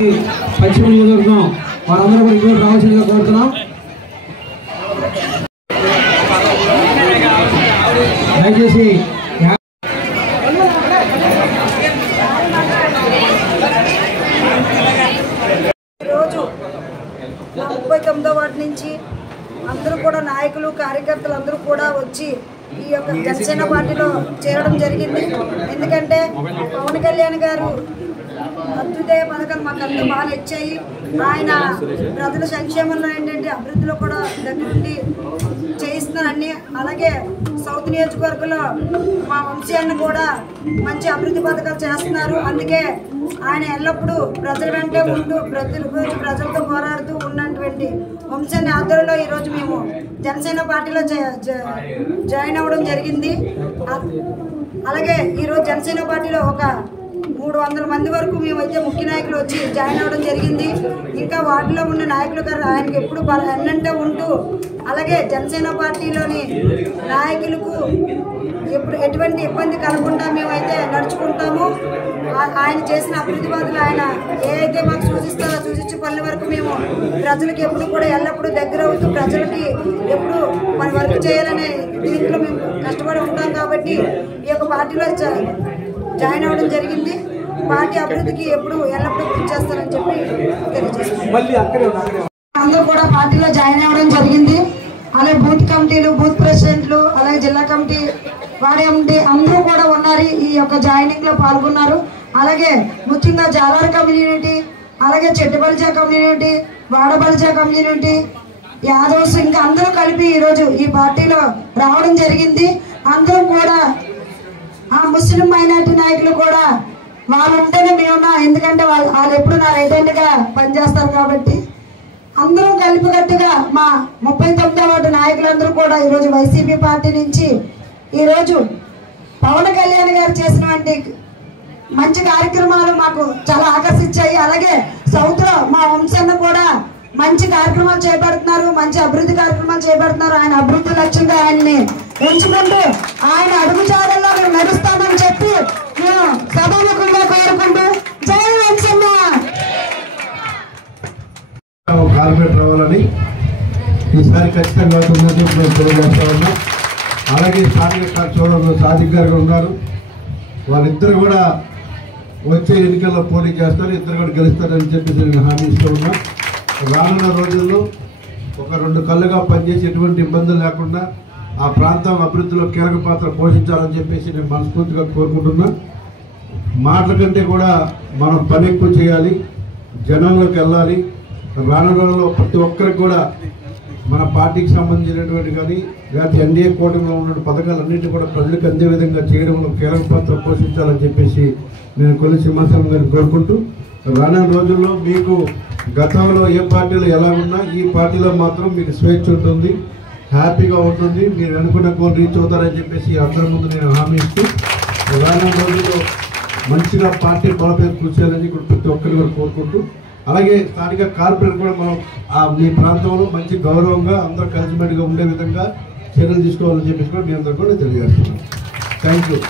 పశ్చిమ నియోజకవర్గం వారందరూ కూడా ఇంకోటి రావాల్సిందిగా కోరుతున్నాం. దయచేసి ఈరోజు 39వ వార్డు నుంచి అందరూ కూడా నాయకులు కార్యకర్తలు అందరూ కూడా వచ్చి ఈ యొక్క జనసేన పార్టీలో చేరడం జరిగింది. ఎందుకంటే పవన్ కళ్యాణ్ గారు అభ్యుదయ పథకాలు మాకు అంతా బాగా నచ్చాయి. ఆయన ప్రజల సంక్షేమంలో ఏంటంటే అభివృద్ధిలో కూడా దగ్గరుండి చేయిస్తున్నారని, అలాగే సౌత్ నియోజకవర్గంలో మా వంశీయాన్ని కూడా మంచి అభివృద్ధి పథకాలు చేస్తున్నారు. అందుకే ఆయన ఎల్లప్పుడూ ప్రజల వెంటే ఉంటూ ప్రజలతో పోరాడుతూ ఉన్నటువంటి వంశాన్ని ఆధ్వర్యంలో ఈరోజు మేము జనసేన పార్టీలో జాయిన్ అవ్వడం జరిగింది. అలాగే ఈరోజు జనసేన పార్టీలో ఒక 300 మంది వరకు మేమైతే ముఖ్య నాయకులు వచ్చి జాయిన్ అవ్వడం జరిగింది. ఇంకా వార్డులో ఉన్న నాయకులు గారు ఆయనకి ఎప్పుడు ఎన్నంటే ఉంటూ, అలాగే జనసేన పార్టీలోని నాయకులకు ఎప్పుడు ఎటువంటి ఇబ్బంది కలగకుండా మేమైతే నడుచుకుంటాము. ఆయన చేసిన అభివృద్ధి పనులు ఆయన ఏదైతే మాకు సూచిస్తారో సూచించే పనుల వరకు మేము ప్రజలకు ఎప్పుడు కూడా ఎల్లప్పుడూ దగ్గర అవుతూ ప్రజలకి ఎప్పుడు మన వర్క్ చేయాలనే దీంట్లో మేము కష్టపడి ఉంటాం. కాబట్టి ఈ యొక్క పార్టీలో జాయిన్ అవ్వడం జరిగింది. పార్టీ అభివృద్ధికి ఎప్పుడు ఎల్లప్పుడూ కృషి చేస్తారని చెప్పి తెలియజేస్తున్నాం. అందరూ కూడా పార్టీలో జాయిన్ అవ్వడం జరిగింది. అలాగే బూత్ కమిటీలు, బూత్ ప్రెసిడెంట్లు, అలాగే జిల్లా కమిటీ, వార్డు కమిటీ అందరూ కూడా ఉన్నారు. ఈ యొక్క జాయినింగ్ లో పాల్గొన్నారు. అలాగే ముఖ్యంగా జాలార్ కమ్యూనిటీ, అలాగే Chettubalija community, Vadabalija community, Yadavs ఇంకా అందరూ కలిపి ఈరోజు ఈ పార్టీలో రావడం జరిగింది. అందరూ కూడా ఆ ముస్లిం మైనార్టీ నాయకులు కూడా వాళ్ళు ఉంటేనే మేమున్నా, ఎందుకంటే వాళ్ళు ఎప్పుడు నా రైట్ హ్యాండ్ గా పనిచేస్తారు. కాబట్టి అందరం కలిపికట్టుగా మా 39వ వార్డు నాయకులందరూ కూడా ఈరోజు వైసీపీ పార్టీ నుంచి ఈరోజు పవన్ కళ్యాణ్ గారు చేసినటువంటి మంచి కార్యక్రమాలు మాకు చాలా ఆకర్షించాయి. అలాగే సౌత్ లో మా వంశన్న కూడా మంచి కార్యక్రమాలు చేపడుతున్నారు, మంచి అభివృద్ధి కార్యక్రమాలు చేపడుతున్నారు. ఆయన అభివృద్ధి లక్ష్యంగా ఆయన్ని ఎంచుకుంటూ ఆయన అడుగుజాడల్లో మేము నడుస్తామని చెప్పి మేము సభాముఖంగా కోరుకుంటూ జై వంశన్న. కార్పొరేట్ రావాలని ఈసారి ఖచ్చితంగా తెలియజేస్తా ఉన్నాం. అలాగే స్థానిక చోళంలో సాదిక్ గారు ఉన్నారు. వాళ్ళిద్దరు కూడా వచ్చే ఎన్నికల్లో పోటీ చేస్తారు, ఇద్దరు కూడా గెలుస్తారని చెప్పేసి నేను హామీ ఇస్తూ ఉన్నా. రానున్న రోజుల్లో ఒక 2 కళ్ళుగా పనిచేసి ఎటువంటి ఇబ్బందులు లేకుండా ఆ ప్రాంతం అభివృద్ధిలో కీలక పాత్ర పోషించాలని చెప్పేసి నేను మనస్ఫూర్తిగా కోరుకుంటున్నా. మాటల కంటే కూడా మనం పని ఎక్కువ చేయాలి, జనంలోకి వెళ్ళాలి. రానున్న రోజుల్లో ప్రతి ఒక్కరికి కూడా మన పార్టీకి సంబంధించినటువంటి కానీ లేకపోతే ఎన్డీఏ కూటమిలో ఉన్న పథకాలన్నింటినీ కూడా ప్రజలకు అందే విధంగా చేయడంలో కీలక పాత్ర పోషించాలని చెప్పేసి నేను కొల్లి సింహాచలం గారిని కోరుకుంటూ, రానున్న రోజుల్లో మీకు గతంలో ఏ పార్టీలో ఎలా ఉన్నా ఈ పార్టీలో మాత్రం మీకు స్వేచ్ఛ ఉంటుంది, హ్యాపీగా ఉంటుంది, మీరు అనుకున్న గోల్ రీచ్ అవుతారని చెప్పేసి అందరి ముందు నేను హామీ ఇస్తూ, రానున్న రోజుల్లో మంచిగా పార్టీ బలోపేతం కృషి చేయాలని ఇప్పుడు ప్రతి ఒక్కరిని కూడా కోరుకుంటూ, అలాగే స్థానిక కార్పొరేట్ కూడా మనం మీ ప్రాంతంలో మంచి గౌరవంగా అందరూ కలిసిమెట్టుగా ఉండే విధంగా చర్యలు తీసుకోవాలని చెప్పేసి కూడా మీ అందరూ కూడా తెలియజేస్తున్నాను. Thank you.